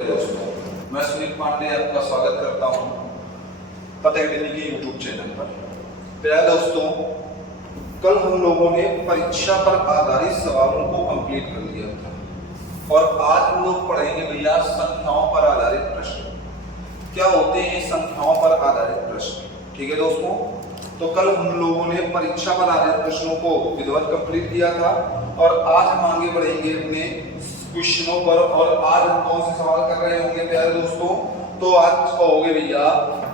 दोस्तों, मैं सुनील पांडे आपका स्वागत करता हूं पतंजलि के यूट्यूब चैनल पर। प्यारे दोस्तों, कल हम लोगों ने परीक्षा पर आधारित सवालों को कंप्लीट कर लिया था और आज हम लोग पढ़ेंगे भैया संख्याओं पर आधारित प्रश्न। क्या होते हैं संख्याओं पर आधारित प्रश्न? ठीक है दोस्तों, तो कल हम लोगों ने परीक्षा पर आधारित प्रश्नों को विधिवत कंप्लीट किया था और आज हम आगे बढ़ेंगे अपने क्वेश्चनों पर। और आज हम कौन से सवाल कर रहे होंगे प्यारे दोस्तों? तो आज कहोगे भैया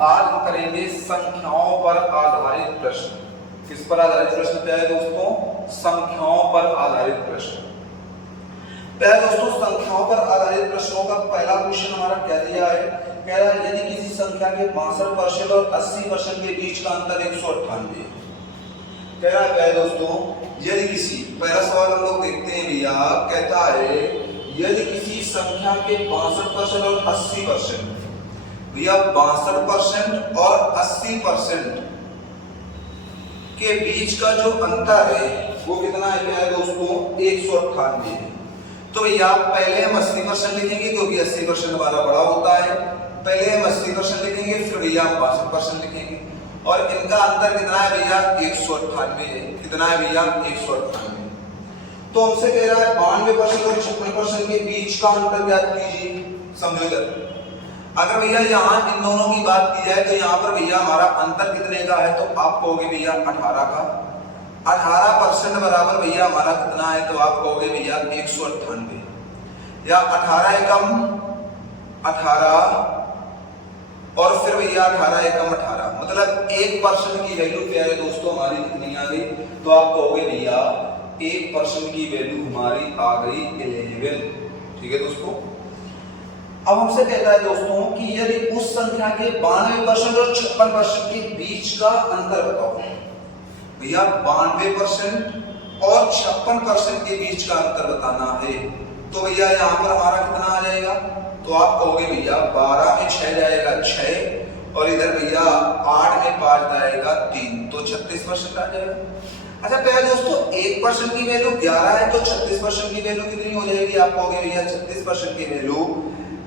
आज हम करेंगे संख्याओं पर आधारित प्रश्न। किस पर आधारित प्रश्न प्यारे दोस्तों? संख्याओं पर आधारित प्रश्न। प्यारे दोस्तों, संख्याओं पर आधारित प्रश्नों का पहला क्वेश्चन हमारा क्या दिया है? कह रहा है यदि किसी संख्या के 62% और 80% के बीच का अंतर 198 है। कह रहा है प्यारे दोस्तों, यदि किसी, पहला सवाल हम लोग देखते हैं भैया, कहता है यदि किसी संख्या के 62% और 80%, भैया 62% और 80% के बीच का जो अंतर है वो कितना है प्यारे दोस्तों? 198 है। तो भैया पहले हम 80% लिखेंगे क्योंकि 80% हमारा बड़ा होता है। पहले हम 80% लिखेंगे, फिर भैया 62% लिखेंगे और इनका अंतर कितना है भैया? 198 है। कितना है भैया? 198। तो हमसे कह रहा है 92% और 56% के बीच का अंतर ज्ञात कीजिए। समझो इधर, अगर भैया यहाँ इन दोनों की बात की जाए तो यहाँ पर भैया हमारा अंतर कितने का है? तो आप कहोगे भैया 18 का। 18% बराबर भैया हमारा कितना है? तो आप कहोगे भैया 198। या 18 एकम 18 और फिर भैया 18 एकम 18, मतलब 1% की वैल्यू प्यारे दोस्तों हमारी कितनी आ गई? तो आप कहोगे भैया 1% की वैल्यू हमारी आ गई 11। ठीक है दोस्तों, अब हमसे कहता है दोस्तों कि यदि उस संख्या के 92% और 56% के बीच का अंतर बताओ। भैया 92% और 56% के बीच का अंतर बताना है। तो भैया यहाँ पर हमारा कितना आ जाएगा? तो आप कहोगे भैया 12 में 6 जाएगा 6 और इधर भैया 8 में 5 जाएगा 3, तो 36% आ जाएगा। अच्छा प्यारे दोस्तों, 1% की वैल्यू 11 है तो 36% की वैल्यू कितनी हो जाएगी? आप कहोगे भैया 36% की वैल्यू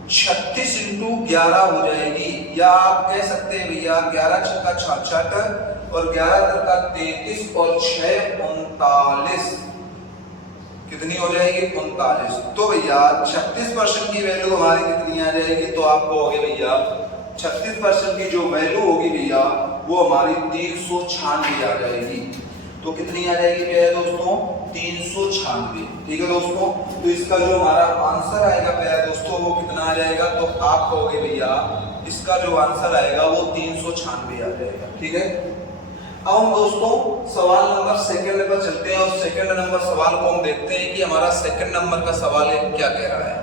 36 × 11 हो जाएगी। या आप कह सकते हैं भैया 11 छक्का 66 और 11 का 33 और 6 39, कितनी हो जाएगी? 39। तो भैया 36% की वैल्यू हमारी कितनी आ जाएगी? तो आप कहोगे भैया 36% की जो वैल्यू होगी भैया वो हमारी 396 आ जाएगी। तो कितनी आ जाएगी प्यारे दोस्तों? 396। ठीक है दोस्तों, तो इसका जो हमारा आंसर आएगा प्यारे दोस्तों वो कितना आ जाएगा? तो आप कहोगे भैया इसका जो आंसर आएगा वो 396 आ जाएगा। ठीक है, अब हम दोस्तों सवाल नंबर सेकंड पर चलते हैं और सेकंड नंबर सवाल को हम देखते हैं कि हमारा सेकंड नंबर का सवाल है क्या कह रहा है।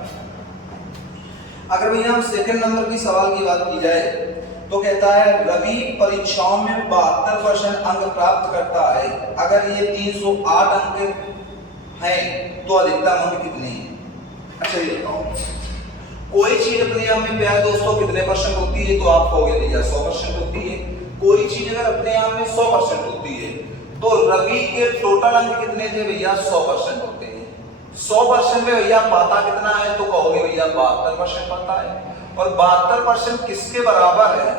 अगर भैया हम सेकंड नंबर की सवाल की बात की जाए तो कहता है रवि परीक्षाओं में 72% अंक प्राप्त करता है। अगर ये 308 अंक हैं तो अधिकतम अंक कितने हैं? अच्छा ये बताओ, कोई चीज अपने आप में प्यारे दोस्तों कितने परसेंट होती है? तो आप कहोगे भैया 100% होती है। कोई चीज अगर अपने आप में 100% होती है तो रवि के टोटल अंक कितने थे भैया? 100% होते हैं। 100% में भैया पाता कितना है? तो कहोगे भैया 72% पाता है। और 72% किसके बराबर है?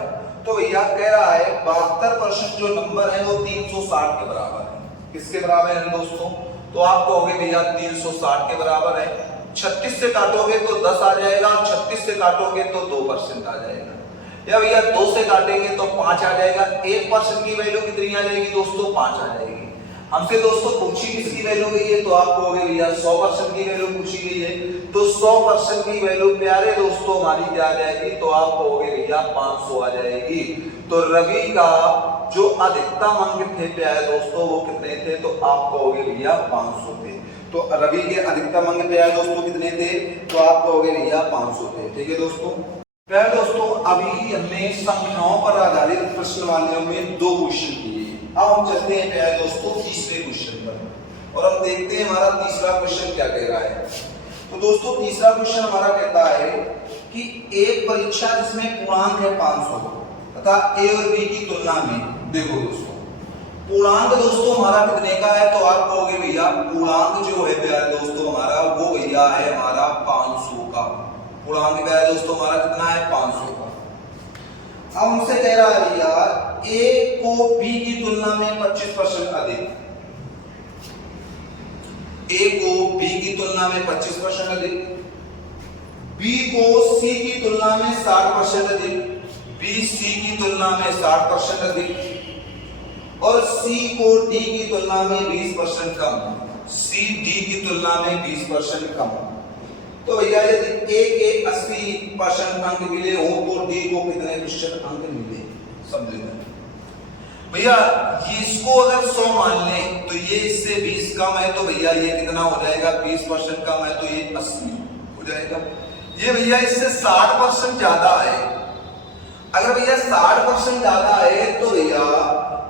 तो भैया कह रहा है 72% जो नंबर है वो 360 के बराबर है। किसके बराबर है दोस्तों? तो आप कहोगे भैया 360 के बराबर है। 36 से काटोगे तो 10 आ जाएगा, 36 से काटोगे तो 2% आ जाएगा। या भैया 2 से काटेंगे तो 5 आ जाएगा। 1% की वैल्यू कितनी आ जाएगी दोस्तों? 5 आ जाएगी। हमसे दोस्तों पूछी किसकी वैल्यू गई है? तो आप कहोगे भैया 100% की वैल्यू पूछी गई है। तो 100% की वैल्यू प्यारे दोस्तों हमारी क्या आ जाएगी? तो आप कहोगे भैया 500 आ जाएगी। तो रवि का जो अधिकतम अंक थे प्यारे दोस्तों वो कितने थे? तो आप कहोगे भैया 500 थे। तो रवि के अधिकतम अंक प्यारे दोस्तों कितने थे? तो आप कहोगे भैया 500 थे। ठीक है दोस्तों, प्यारे दोस्तों अभी हमने संख्याओं पर आधारित प्रश्न वाले में 2 क्वेश्चन किए। अब हम चलते हैं प्यारे दोस्तों तीसरे क्वेश्चन पर और हम देखते हैं हमारा तीसरा क्वेश्चन क्या कह रहा है। तो दोस्तों तीसरा क्वेश्चन हमारा कहता है कि एक परीक्षा जिसमें पूर्णांक है 500 तथा ए और बी की तुलना में, देखो दोस्तों पूर्णांक दोस्तों हमारा कितने का है? तो आप कहोगे भैया पूर्णांक जो है प्यारे दोस्तों हमारा वो भैया है हमारा 500 का। पूर्णांक प्यारे दोस्तों हमारा कितना है 500 का। अब हमसे कह रहा है भैया ए को बी की तुलना में 25% अधिक, ए को बी की तुलना में 25% अधिक, बी को सी की तुलना में 60% अधिक, बी सी की तुलना में 60% अधिक और सी को डी की तुलना में 20% कम, सी डी की तुलना में 20% कम। तो भैया यदि ए के 80% अंक मिले हो तो डी को कितने प्रतिशत अंक मिले, समझ लेना भैया। इसको अगर 100 मान लें तो ये इससे 20 कम है, तो भैया ये कितना हो जाएगा 20% कम है, तो ये 80 हो जाएगा। ये भैया इससे 60% ज्यादा है। अगर भैया 60% ज्यादा है तो भैया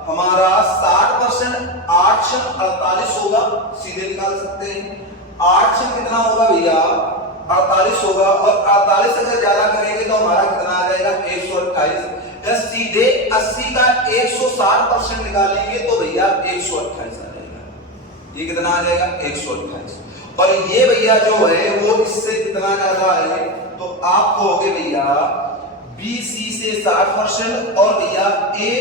हमारा 60% 8 48 होगा, सीधे निकाल सकते हैं। 8 कितना होगा भैया 48 होगा और 48 अगर ज्यादा करेंगे तो हमारा कितना आ जाएगा 128। सीधे 80 का 160% निकालेंगे तो भैया 128 आ जाएगा। ये कितना आ जाएगा 128। और ये भैया जो है वो इससे कितना ज्यादा है, तो आप कहोगे भैया BC से 60% और भैया A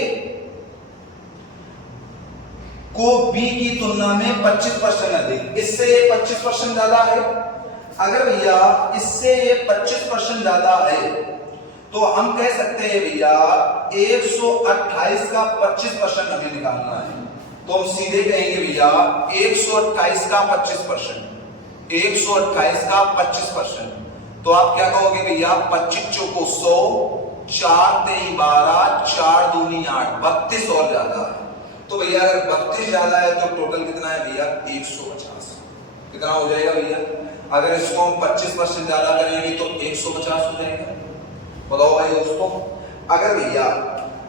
को B की तुलना में 25% अधिक, इससे ये 25% ज्यादा है। अगर भैया इससे ये 25% ज्यादा है तो हम कह सकते हैं भैया 128 का 25% हमें निकालना है। तो हम सीधे कहेंगे भैया 128 का 25%, 128 का 25%। तो आप क्या कहोगे भैया 25 चौको 100, 4 तेई 12, 4 दूनी 8, 32 और ज्यादा है। तो भैया अगर 32 ज्यादा है तो टोटल कितना है भैया 150। कितना हो जाएगा भैया, अगर इसको हम 25% ज्यादा करेंगे तो 150 हो जाएगा। बताओ भाई दोस्तों, अगर भैया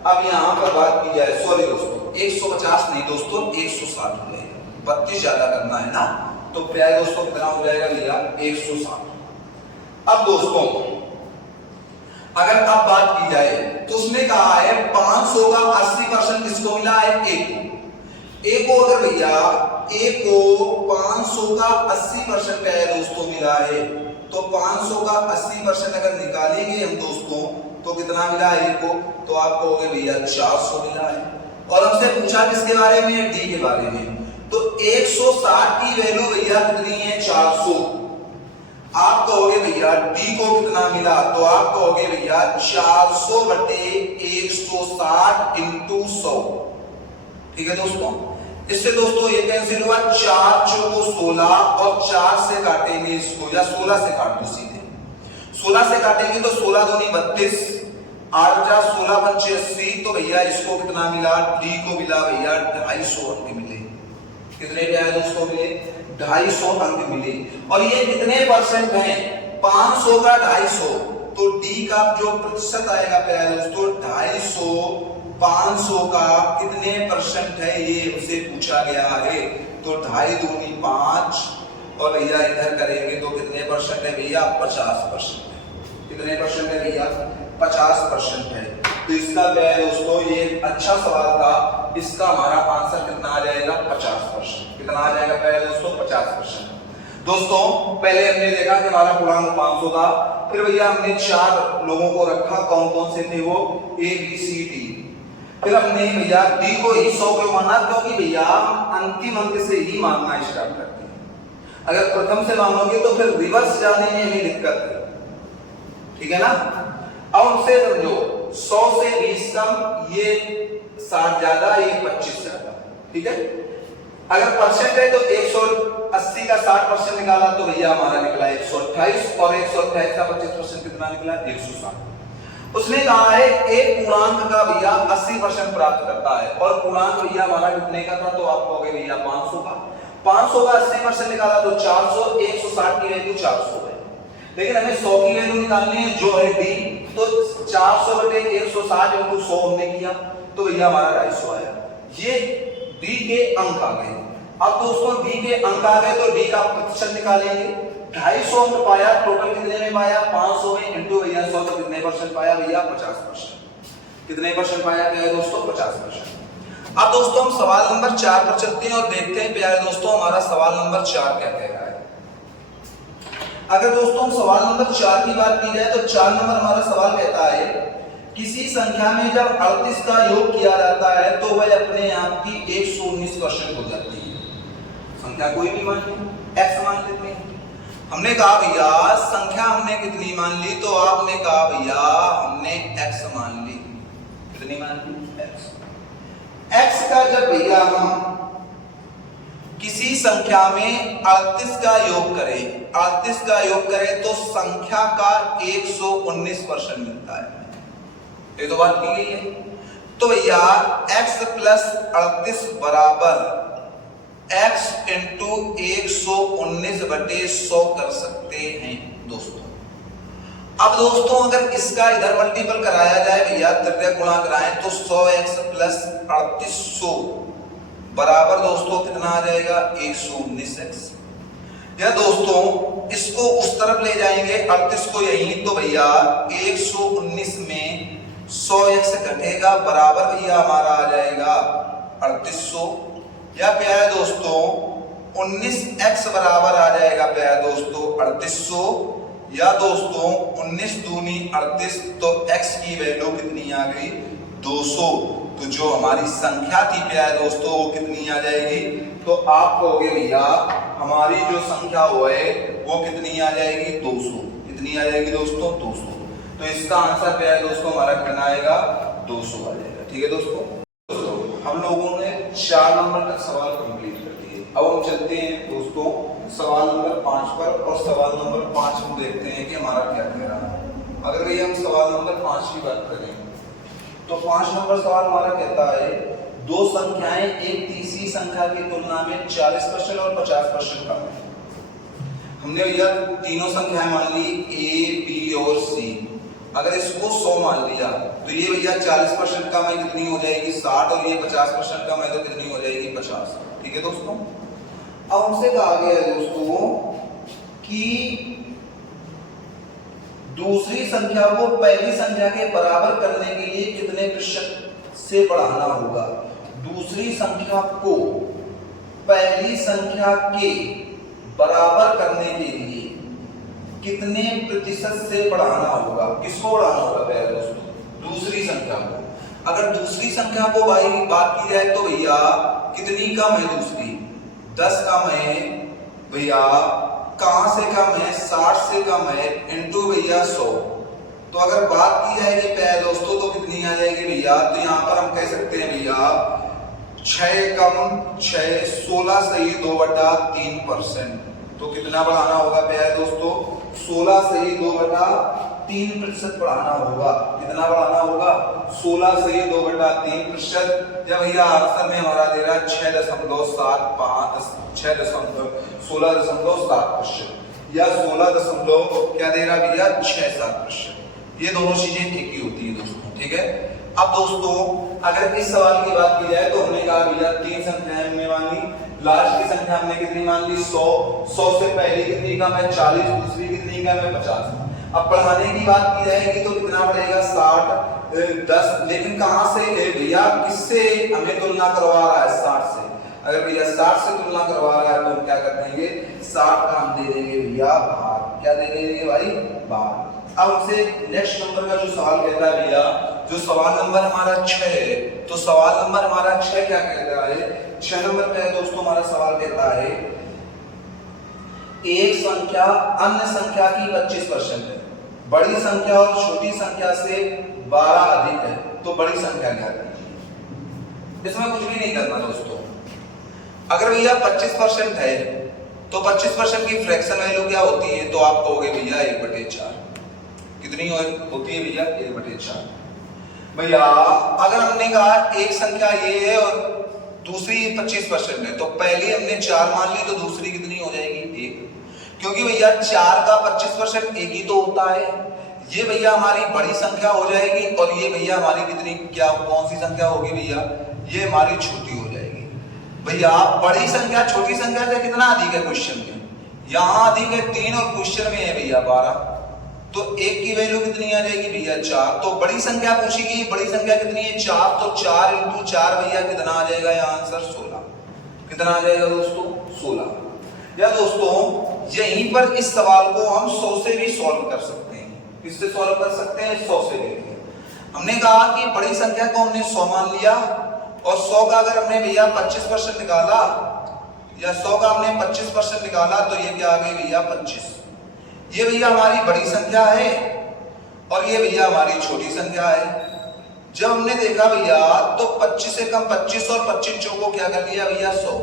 अब यहां पर बात की जाए, सॉरी दोस्तों 150 नहीं दोस्तों 160 हो जाएगा, 32 ज्यादा करना है ना, तो प्यारे दोस्तों कितना हो जाएगा भैया 160। अब दोस्तों अगर अब बात की जाए तो उसने कहा है 500 का 80% किसको मिला है ए को अगर भैया ए को 500 का 80% है दोस्तों मिला है, तो 500 का 80% अगर निकालेंगे हम दोस्तों तो कितना मिला है ए को, तो आप कहोगे भैया 400 मिला है। और हमसे पूछा किसके बारे में, डी के बारे में। तो 160 की वैल्यू भैया कितनी है 400। आप कहोगे भैया डी को कितना मिला, तो आप कहोगे भैया 400 बटे 160 इंटू 100। ठीक है दोस्तों, इससे दोस्तों ये कैंसिल हुआ, 4 चौको 16 और 4 से काटेंगे इसको, या 16 से काट दो सीधे, 16 से काटेंगे तो 16 दूनी 32, 8 जा 16 पंचे 80। तो भैया इसको कितना मिला, डी को मिला भैया 250 अंक मिले। कितने क्या दोस्तों मिले, 250 अंक मिले। और ये कितने परसेंट है, 500 का 250, तो डी का जो प्रतिशत आएगा प्यारे दोस्तों 250 500 का कितने परसेंट है ये उसे पूछा गया है। तो 2.5 दूनी 5 और भैया इधर करेंगे तो कितने परसेंट है भैया 50% है। कितने परसेंट है भैया 50% है। तो इसका क्या है दोस्तों, ये अच्छा सवाल था, इसका हमारा आंसर कितना आ जाएगा 50%। कितना आ जाएगा पहले दोस्तों 50%। दोस्तों पहले हमने देखा कि हमारा पूर्णांक 500 था, फिर भैया हमने 4 लोगों को रखा, कौन कौन से थे वो, ए बी सी डी। फिर हमने भैया डी को ही 100 क्यों माना, क्योंकि भैया अंतिम अंक से ही मानना स्टार्ट करते हैं। अगर प्रथम से मानोगे तो फिर रिवर्स जाने में हमें दिक्कत है, ठीक है ना। अब हमसे समझो 100 से 20 कम, ये 60 ज्यादा, ये 25 ज्यादा, ठीक है। अगर परसेंट है तो 180 का 60% निकाला तो भैया हमारा निकला 128 और 128 का 25% कितना निकला 160। उसने कहा है एक पूर्णांक का भैया 80% प्राप्त करता है, और पूर्णांक भैया हमारा कितने का था, तो आप कहोगे भैया 500 का। 500 का 80% निकाला तो 400, 160 की वैल्यू 400 है, लेकिन हमें 100 की वैल्यू निकालनी है जो है डी। तो 400 बटे 160 इंटू 100 हमने किया तो भैया हमारा 250 आया। ये डी के अंक आ गए। अब दोस्तों डी के अंक आ गए तो डी का प्रतिशत निकालेंगे। 250 अंक पाया, टोटल कितने में पाया 500 में, इंटू भैया 100 तो कितने परसेंट पाया भैया 50%। कितने परसेंट पाया क्या है दोस्तों 50%। अब दोस्तों हम सवाल नंबर 4 पर चलते हैं और देखते हैं प्यारे दोस्तों हमारा सवाल नंबर 4 क्या कह रहा है। अगर दोस्तों हम सवाल नंबर 4 की बात की जाए तो 4 नंबर हमारा सवाल कहता है किसी संख्या में जब 38 का योग किया जाता है तो वह अपने आप की 119% हो जाती है। संख्या कोई भी मान ली, x मान लेते हैं। हमने कहा भैया संख्या हमने कितनी मान ली, तो आपने कहा भैया हमने x मान ली। कितनी मान ली? x का जब भैया हम किसी संख्या में 38 का योग करें, 38 का योग करें तो संख्या का 119% मिलता है। ये तो बात की गई है। तो भैया x प्लस 38 बराबर x इंटू 119/100 कर सकते हैं दोस्तों। अब दोस्तों अगर इसका इधर मल्टीपल कराया जाए भैया, तृतीय गुणा कराएं तो 100x प्लस 3800 बराबर दोस्तों कितना आ जाएगा? 119x। या दोस्तों इसको उस तरफ ले जाएंगे 38 को यहीं, तो भैया 119 में 100x घटेगा बराबर भैया हमारा आ जाएगा 3800। या प्यारे दोस्तों 19x बराबर आ जाएगा प्यारे दोस्तों 3800। या दोस्तों 19 दूनी 38, तो x की वैल्यू कितनी आ गई? 200। तो जो हमारी संख्या थी प्यारे दोस्तों वो कितनी आ जाएगी? तो आप कहोगे भैया हमारी जो संख्या है वो कितनी आ जाएगी? 200। कितनी आ जाएगी दोस्तों? 200। तो इसका आंसर प्यारे दोस्तों हमारा कितना आएगा? 200 आ जाएगा। ठीक है दोस्तों, हम लोगों ने 4 नंबर तक सवाल कंप्लीट कर दिए। अब हम चलते हैं दोस्तों सवाल नंबर 5 पर, और सवाल नंबर 5 में देखते हैं कि हमारा क्या कह रहा है। अगर भैया हम सवाल नंबर 5 की बात करें तो 5 नंबर सवाल हमारा कहता है दो संख्याएं एक तीसरी संख्या की तुलना में 40% और 50% कम है। हमने भैया तीनों संख्याएं मान ली a, b और c। अगर इसको 100 मान लिया तो ये भैया 40% कम है, कितनी हो जाएगी? 60। और ये 50% कम है तो कितनी हो जाएगी? 50। ठीक है दोस्तों। अब हमसे कहा गया है दोस्तों कि दूसरी संख्या को पहली संख्या के बराबर करने के लिए कितने प्रतिशत से बढ़ाना होगा? दूसरी संख्या को पहली संख्या के बराबर करने के लिए कितने प्रतिशत से बढ़ाना होगा? किसको बढ़ाना होगा प्यारे दोस्तों? दूसरी संख्या को। अगर दूसरी संख्या को भाई बात की जाए तो भैया कितनी कम है? दूसरी 10 कम है भैया। कहां से कम है? 60 से कम है, इंटू भैया 100। तो अगर बात की जाएगी प्यारे दोस्तों तो कितनी आ जाएगी भैया? तो यहां पर हम कह सकते हैं भैया 6 कम 6, 16 सही 2/3%। तो कितना बढ़ाना होगा प्यारे दोस्तों? 16 सही 2/3% बढ़ाना होगा। कितना बढ़ाना होगा? 16 सही 2/3%। या भैया आंसर में हमारा दे रहा है 16.7% या 16 क्या दे रहा भैया? 6-7%। ये दोनों चीजें एक ही होती है दोस्तों। ठीक है। अब दोस्तों अगर इस सवाल की बात की जाए तो हमने कहा भैया 3 संख्याएं हमने मान ली, लास्ट की संख्या हमने कितनी मान ली? 100। 100 से पहली कितनी कम है? 40। दूसरी कितनी कम है? 50। अब बढ़ाने की बात की जाएगी तो कितना बढ़ेगा? 60, 10। लेकिन कहां से भैया? किससे हमें तुलना करवा रहा है? 60 से। अगर भैया 60 से तुलना करवा रहा है तो हम क्या कर देंगे? 60 का हम दे देंगे भैया भाग। क्या दे देंगे भाई? भाग। अब हमसे नेक्स्ट नंबर का जो सवाल कहता है भैया, जो सवाल नंबर हमारा 6 है, तो सवाल नंबर हमारा 6 क्या कहता है? 6 नंबर पे दोस्तों हमारा सवाल कहता है एक संख्या अन्य संख्या की 25% है, बड़ी संख्या और छोटी संख्या से 12 अधिक है, तो बड़ी संख्या क्या है? इसमें कुछ भी नहीं करना दोस्तों। अगर भैया 25% है तो 25% की फ्रैक्शन वैल्यू क्या होती है? तो आप कहोगे भैया 1/4। कितनी होती है भैया? 1/4। भैया अगर हमने कहा एक संख्या ये है और दूसरी 25% है, तो पहली हमने 4 मान ली, तो दूसरी कितनी हो जाएगी? 1। क्योंकि भैया 4 का 25% एक ही तो होता है। ये भैया हमारी बड़ी संख्या हो जाएगी और ये भैया हमारी कितनी कौन सी संख्या होगी भैया? ये हमारी छोटी हो जाएगी। भैया बड़ी संख्या छोटी संख्या से कितना अधिक है क्वेश्चन में? यहाँ अधिक है 3 और क्वेश्चन में है भैया 12। तो 1 की वैल्यू कितनी आ जाएगी भैया? 4। तो बड़ी संख्या पूछेगी, बड़ी संख्या कितनी है? 4। तो 4 × 4 भैया कितना आ जाएगा? यहाँ आंसर 16। कितना आ जाएगा दोस्तों? 16। या दोस्तों यहीं पर इस सवाल को हम 100 से भी सॉल्व कर सकते हैं। किससे सॉल्व कर सकते हैं? 100 से भी। हमने कहा कि बड़ी संख्या को हमने 100 मान लिया और 100 का अगर हमने भैया 25% निकाला या 100 का हमने 25% निकाला तो ये क्या आ गई भैया 25। ये भैया हमारी बड़ी संख्या है और ये भैया हमारी छोटी संख्या है। जब हमने देखा भैया तो 25 से कम 25 और 25 चौको क्या कर लिया भैया 100।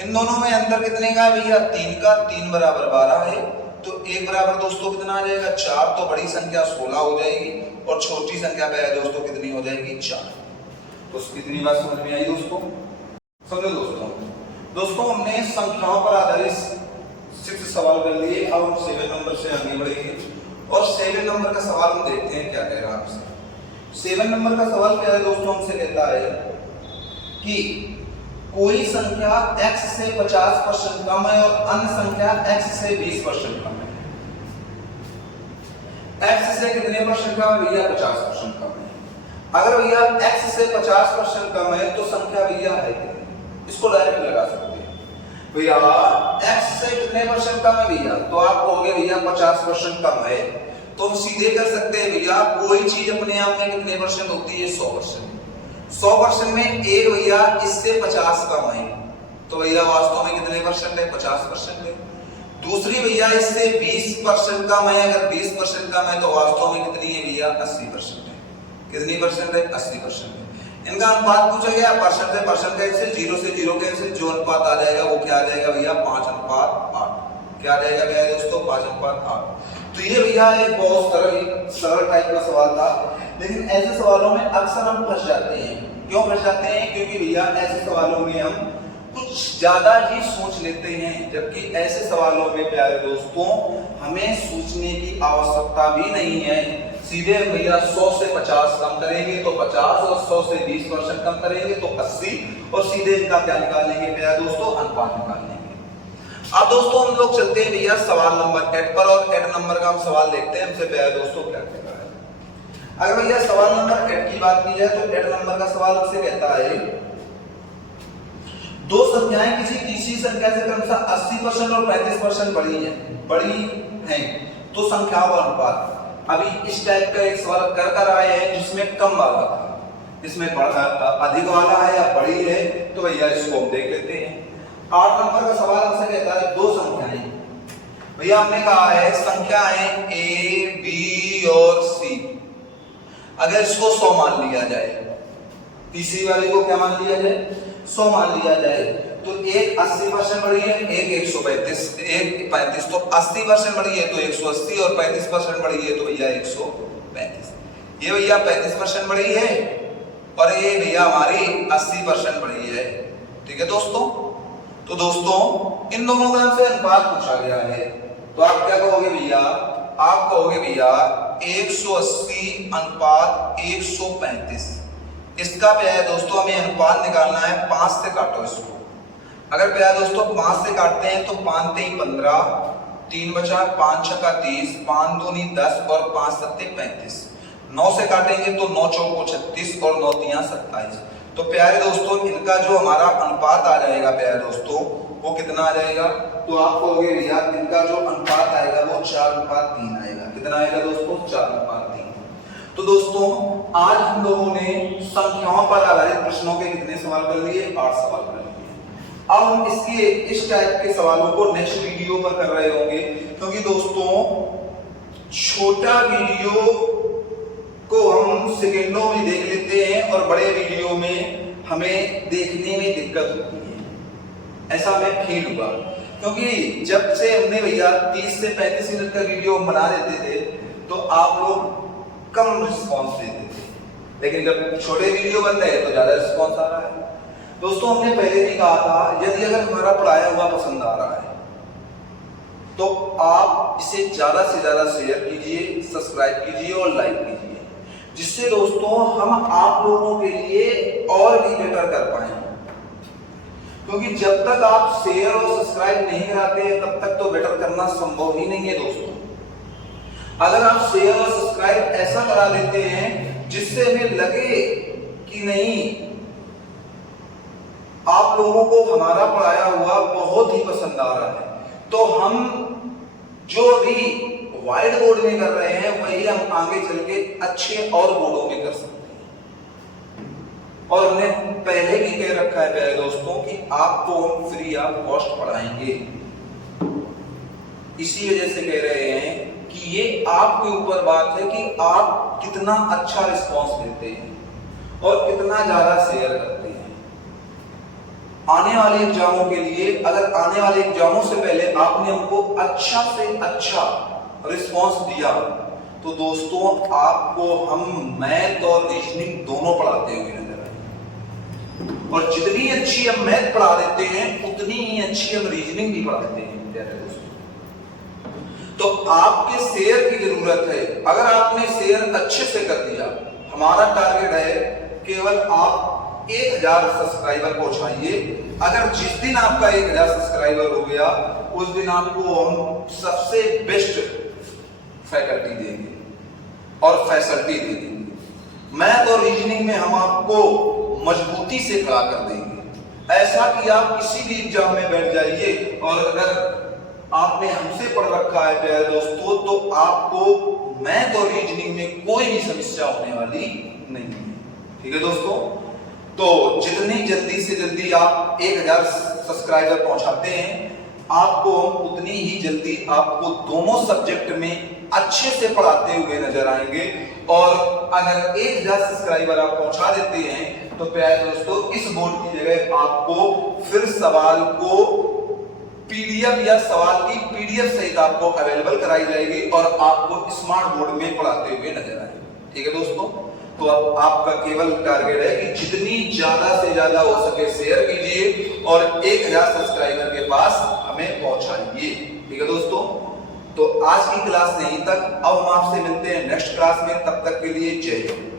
इन दोनों में अंतर कितने का है भैया 3 का। 3 बराबर 12 है तो 1 बराबर दोस्तों कितना आ जाएगा 4। तो बड़ी संख्या 16 हो जाएगी और छोटी संख्या पे है दोस्तों कितनी हो जाएगी 4। तो कितनी बात समझ में आई दोस्तों? समझो दोस्तों हमने संख्याओं पर आधारित 6 सवाल कर लिए। अब हम 7 नंबर से आगे बढ़ेंगे और 7 नंबर का सवाल हम देखते हैं क्या कह रहा है आपसे। 7 नंबर का सवाल क्या है दोस्तों? हमसे कहता है कि कोई संख्या x से 50% कम है और अन्य संख्या x से 20% कम है। x से कितने परसेंट कम है भैया 50% कम है। अगर भैया x से 50% कम है तो संख्या भैया है कितनी? इसको डायरेक्ट लगा सकते हैं भैया। x से कितने परसेंट कम है भैया? तो आप कहोगे भैया 50% कम है तो हम सीधे कर सकते हैं भैया कोई चीज अपने आप में कितने परसेंट होती है 100%। 100% में एक भैया इससे 50 कम है तो भैया वास्तव में कितने परसेंट है 50% है। दूसरी भैया इससे 20% कम है। अगर 20% कम है तो वास्तव में कितनी है भैया 80% है। कितनी परसेंट है 80% है। इनका अनुपात पूछा गया परसेंट से परसेंट कैंसिल 0 से 0 कैंसिल जो अनुपात आ जाएगा वो क्या आ जाएगा भैया 5:8। क्या आ जाएगा भैया दोस्तों 5:8। तो ये भैया एक बहुत सरल टाइप का सवाल था। लेकिन ऐसे सवालों में अक्सर हम फंस जाते हैं। क्यों फंस जाते हैं? क्योंकि भैया ऐसे सवालों में हम कुछ ज्यादा ही सोच लेते हैं जबकि ऐसे सवालों में प्यारे दोस्तों हमें सोचने की आवश्यकता भी नहीं है। सीधे भैया 100 से 50 कम करेंगे तो 50 और 100 से 20% कम करेंगे तो 80 और सीधे इनका क्या निकालेंगे प्यारे दोस्तों अनुपात निकालेंगे। अब दोस्तों हम लोग चलते हैं भैया सवाल नंबर 8 पर और 8 नंबर का हम सवाल देखते हैं। हमसे प्यारे दोस्तों क्या कह रहा है। अगर भैया सवाल नंबर 8 की बात की जाए तो 8 नंबर का सवाल हमसे कहता है दो संख्याएं किसी तीसरी संख्या से क्रमशः 80% और 35% बड़ी हैं तो संख्याओं का अनुपात। अभी इस टाइप का एक सवाल कर आए हैं जिसमें कम वाला था, इसमें अधिक वाला है या बड़ी है तो भैया इसको हम देख लेते हैं। 8 नंबर का सवाल हमसे कहता है दो संख्याएं। भैया हमने कहा है संख्याएं a b और c। अगर इसको 100 मान लिया जाए, तीसरी वाली को क्या मान लिया जाए 100 मान लिया जाए तो एक 80% बड़ी है एक 135 एक 35 तो 80% बड़ी है तो 180 और 35% बड़ी है तो भैया 135। ये भैया 35% बड़ी है और ये भैया हमारी 80% बड़ी है। ठीक है दोस्तों। तो दोस्तों इन दोनों का हमसे अनुपात पूछा गया है तो आप क्या कहोगे भैया? आप कहोगे भैया 180 अनुपात 135। इसका क्या है दोस्तों हमें अनुपात निकालना है। 5 से काटो इसको। अगर क्या दोस्तों 5 से काटते हैं तो 5 3 15 3 बचा 5 6 30 5 दूनी 10 और 5 7 35। 9 से काटेंगे तो 9 चौको 36 और 9 तिया 27। तो प्यारे दोस्तों इनका जो हमारा अनुपात आ जाएगा प्यारे दोस्तों वो कितना आ जाएगा? तो आप कहोगे भैया इनका जो अनुपात आएगा वो 4:3 आएगा। कितना आएगा दोस्तों? 4:3। तो दोस्तों आज हम लोगों ने संख्याओं पर आधारित प्रश्नों के कितने सवाल कर लिए? 8 सवाल कर लिए। अब हम इसके इस टाइप के सवालों को नेक्स्ट वीडियो पर कर रहे होंगे क्योंकि दोस्तों छोटा वीडियो को हम सेकेंडों में देख लेते हैं और बड़े वीडियो में हमें देखने में दिक्कत होती है। ऐसा हमें फील हुआ क्योंकि जब से हमने भैया 30 से 35 मिनट का वीडियो बना देते थे तो आप लोग कम रिस्पांस देते थे, लेकिन जब छोटे वीडियो बन रहे हैं तो ज्यादा रिस्पांस आ रहा है। दोस्तों हमने पहले भी कहा था यदि अगर हमारा पढ़ाया हुआ पसंद आ रहा है तो आप इसे ज्यादा से ज्यादा शेयर कीजिए, सब्सक्राइब कीजिए और लाइक कीजिए जिससे दोस्तों हम आप लोगों के लिए और भी बेटर कर पाए। क्योंकि जब तक आप शेयर और सब्सक्राइब नहीं कराते हैं तब तक तो बेटर करना संभव ही नहीं है दोस्तों। अगर आप शेयर और सब्सक्राइब ऐसा करा देते हैं जिससे हमें लगे कि नहीं आप लोगों को हमारा पढ़ाया हुआ बहुत ही पसंद आ रहा है तो हम जो भी वाइट बोर्ड में कर रहे हैं वही हम आगे चल के अच्छे और बोर्डों में कर सकते हैं। और हमने पहले भी कह रखा है प्यारे दोस्तों कि आपको हम फ्री ऑफ कॉस्ट पढ़ाएंगे। इसी वजह से कह रहे हैं कि ये आपके ऊपर बात है कि आप कितना अच्छा रिस्पॉन्स देते हैं और कितना ज्यादा शेयर करते हैं। आने वाले एग्जामों के लिए, अगर आने वाले एग्जामों से पहले आपने हमको अच्छा से अच्छा रिस्पॉन्स दिया तो दोस्तों आपको हम मैथ और रीजनिंग दोनों पढ़ाते हुए नजर आएंगे। और जितनी अच्छी हम मैथ पढ़ा देते हैं उतनी ही अच्छी हम रीजनिंग भी पढ़ाते हैं प्यारे दोस्तों। तो आपके शेयर की जरूरत है। अगर आपने शेयर अच्छे से कर दिया, हमारा टारगेट है केवल आप 1000 सब्सक्राइबर पहुंचाइए। अगर जिस दिन आपका 1000 सब्सक्राइबर हो गया उस दिन आपको हम सबसे बेस्ट फैकल्टी देंगे और फैसिलिटी दे देंगे। मैथ और रीजनिंग में हम आपको मजबूती से खड़ा कर देंगे, ऐसा कि आप किसी भी एग्जाम में बैठ जाइए और अगर आपने हमसे पढ़ रखा है प्यारे दोस्तों तो आपको मैथ और रीजनिंग में कोई भी समस्या होने वाली नहीं है। ठीक है दोस्तों, तो जितनी जल्दी से जल्दी आप 1000 सब्सक्राइबर पहुंचाते हैं आपको हम उतनी ही जल्दी आपको दोनों सब्जेक्ट में अच्छे से पढ़ाते हुए नजर आएंगे। और अगर 1000 सब्सक्राइबर आप पहुंचा देते हैं तो प्यारे दोस्तों इस बोर्ड की जगह आपको फिर सवाल को पीडीएफ या सवाल की पीडीएफ सहित आपको अवेलेबल कराई जाएगी और आपको स्मार्ट बोर्ड में पढ़ाते हुए नजर आएंगे। ठीक है दोस्तों, तो अब आपका केवल टारगेट है कि जितनी ज्यादा से ज्यादा हो सके शेयर कीजिए और 1000 सब्सक्राइबर के पास हमें पहुंचाइए। ठीक है दोस्तों, तो आज की क्लास यहीं तक। अब हम आपसे मिलते हैं नेक्स्ट क्लास में, तब तक के लिए जय हिंद।